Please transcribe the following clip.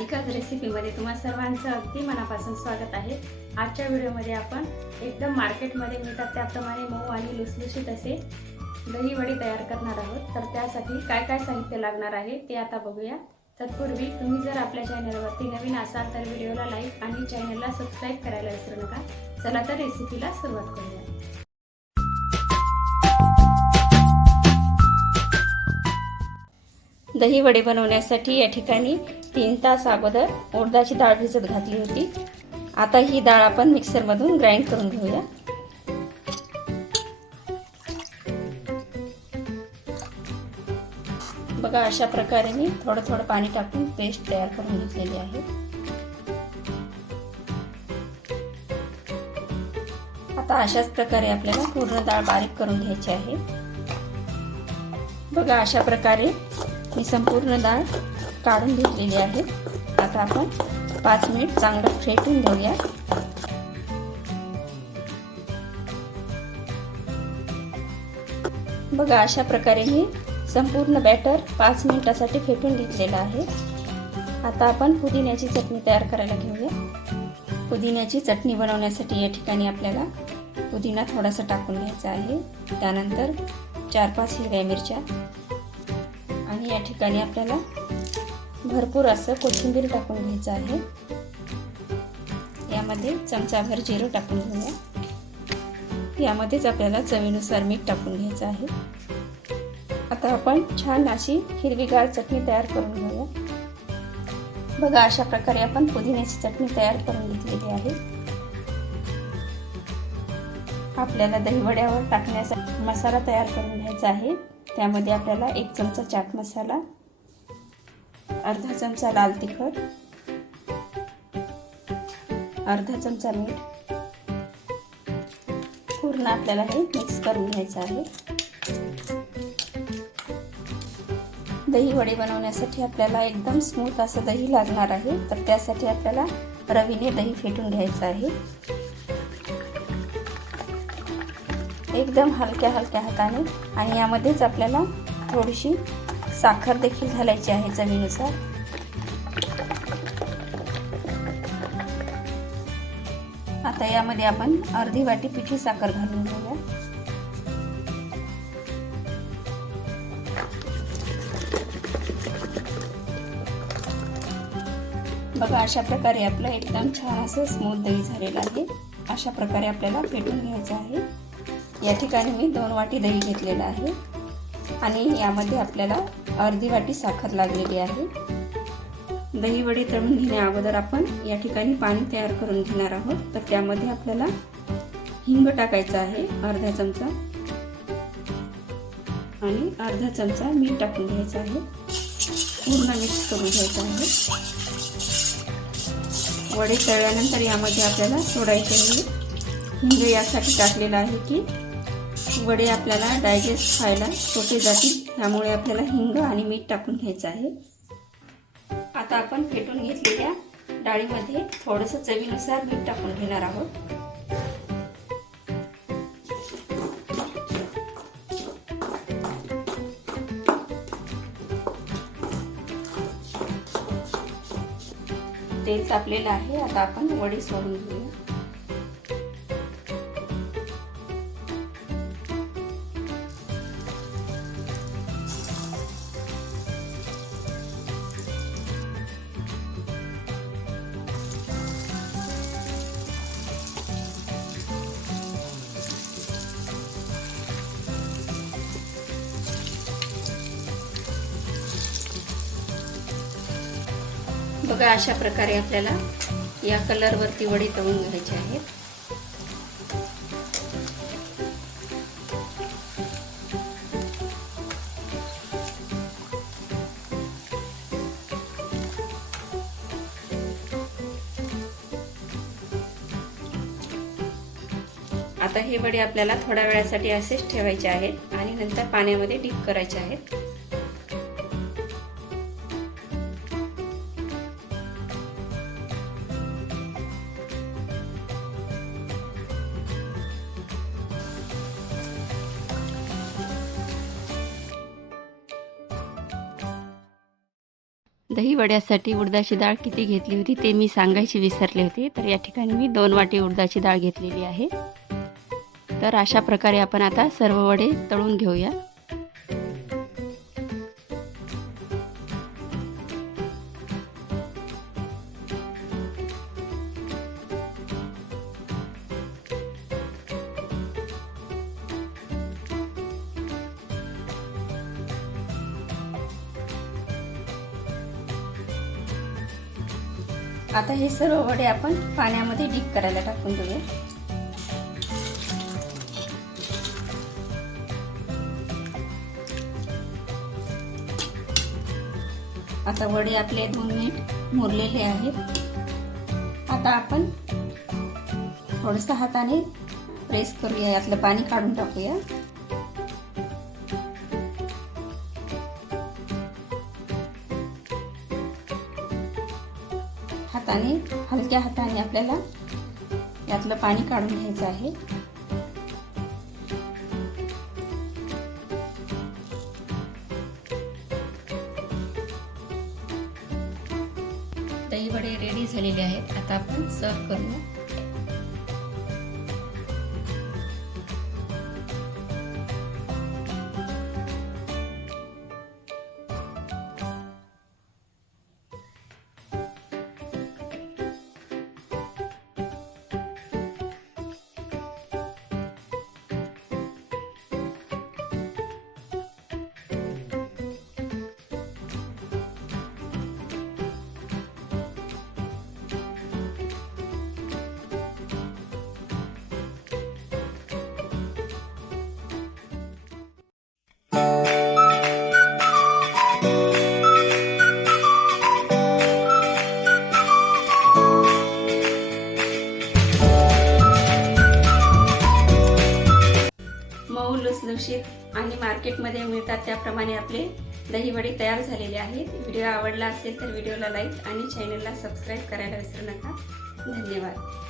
व्हिडिओमध्ये तुम्हा सर्वांचं अगदी मनापासून स्वागत आहे. आजच्या व्हिडिओमध्ये आपण एकदम मार्केटमध्ये मिळतात त्याप्रमाणे मऊ आणि लुसलुशीत असे दही वडे तयार करणार आहोत. तर त्यासाठी काय काय साहित्य लागणार आहे ते आता बघूया. तत्पूर्वी तुम्ही जर आपल्या चॅनलवरती नवीन असाल तर व्हिडिओला लाईक आणि चॅनलला सबस्क्राईब करायला विसरू नका. चला तर रेसिपीला सुरुवात करूया. दही वडे बनवण्यासाठी या ठिकाणी तीन तास अगोदर उडदाची डाळ भिजत घातली होती. आता ही डाळ आपण मिक्सरमधून ग्राइंड करून घेऊया. बघा अशा प्रकारे मी थोडं थोडं पाणी टाकून पेस्ट तयार करून घेतलेली आहे. आता अशाच प्रकारे आपल्याला पूर्ण डाळ बारीक करून घ्यायची आहे. बघा अशा प्रकारे मी संपूर्ण डाळ काढून घेतलेली आहे. आता आपण पाच मिनिट चांगलं फेटून घेऊया. बघा अशा प्रकारे मी संपूर्ण बॅटर पाच मिनिटासाठी फेटून घेतलेलं आहे. आता आपण पुदिन्याची चटणी तयार करायला घेऊया. पुदिन्याची चटणी बनवण्यासाठी या ठिकाणी आपल्याला पुदिना थोडासा टाकून घ्यायचा आहे. त्यानंतर चार पाच हिरव्या मिरच्या आणि या ठिकाणी आपल्याला भरपूर असं कोथिंबीर टाकून घ्यायचं आहे. यामध्ये चमचाभर जिरं टाकून घेऊया. यामध्येच आपल्याला चवीनुसार मीठ टाकून घ्यायचं आहे. आता आपण छान अशी हिरवीगार चटणी तयार करून घेऊया. बघा अशा प्रकारे आपण पुदिन्याची चटणी तयार करून घेतलेली आहे. आपल्याला दहीवड्यावर टाकण्यासाठी मसाला तयार करून घ्यायचा आहे. त्यामध्ये आपल्याला एक चमचा चाट मसाला अर्धा चमचा लाल तिखट अर्धा चमचा मीठ पूर्ण आपल्याला हे मिक्स करून घ्यायचं आहे. दही वडे बनवण्यासाठी आपल्याला एकदम स्मूथ असं दही लागणार आहे. तर त्यासाठी आपल्याला रवीने दही फेटून घ्यायचं आहे. एकदम हलक्या हलक्या हाताने. आणि यामध्येच आपल्याला थोडीशी साखर देखील घालायची आहे चवीनुसार. आता यामध्ये आपण अर्धी वाटी पिठी साखर घालून घेऊया. बघा अशा प्रकारे आपलं एकदम छान असं स्मूथ दही झालेलं आहे. अशा प्रकारे आपल्याला फेटून घ्यायचं आहे. या ठिकाणी मी दोन वाटी दही घेतलेलं आहे. आणि यामध्ये आपल्याला अर्धी वाटी साखर लागलेली आहे. दही वडे तळून घेण्या अगोदर आपण या ठिकाणी पाणी तयार करून घेणार आहोत. तर त्यामध्ये आपल्याला हिंग टाकायचं आहे अर्धा चमचा. आणि अर्धा चमचा मीठ टाकून घ्यायचं आहे. पूर्ण मिक्स करून घ्यायचं आहे. वडे तळल्यानंतर यामध्ये आपल्याला सोडायचे आहे. हिंग यासाठी टाकलेलं आहे की वडे आपल्याला डायजेस्ट व्हायला सोपे जातील. त्यामुळे आपल्याला हिंग आणि मीठ टाकून घ्यायचं आहे. आता आपण फेटून घेतलेल्या डाळीमध्ये थोडंसं चवीनुसार मीठ टाकून घेणार आहोत. तेल तापलेलं आहे. आता आपण वडी सोडून घेऊया. बघा अशा प्रकारे आपल्याला या कलरवरती वडी तळून घ्यायचे आहेत. आता हे वडे आपल्याला थोड्या वेळासाठी असेच ठेवायचे आहेत आणि नंतर पाण्यामध्ये डीप करायचे आहेत. दही वड्यासाठी उडदाची डाळ किती घेतली होती ते मी सांगायची विसरले होते. तर या ठिकाणी मी दोन वाटी उडदाची डाळ घेतलेली आहे. तर अशा प्रकारे आपण आता सर्व वडे तळून घेऊया. आता हे सर्व वडे आपण पाण्यामध्ये डीप करायला टाकून देऊया. आता वडे आपले दोन मिनिट मुरलेले आहेत. आता आपण थोडंसं हाताने प्रेस करूया यातलं पाणी काढून टाकूया. हाताने हलक्या हाताने आपल्याला यातलं पाणी काढून घ्यायचं आहे. दही वडे रेडी झालेले आहेत. आता आपण सर्व करूया. लुसलुशीत आणि मार्केटमध्ये मिळतात त्याप्रमाणे आपले दहीवडे तयार झालेले आहेत. व्हिडिओ आवडला असेल तर व्हिडिओला लाईक आणि चॅनलला सबस्क्राईब करायला विसरू नका. धन्यवाद.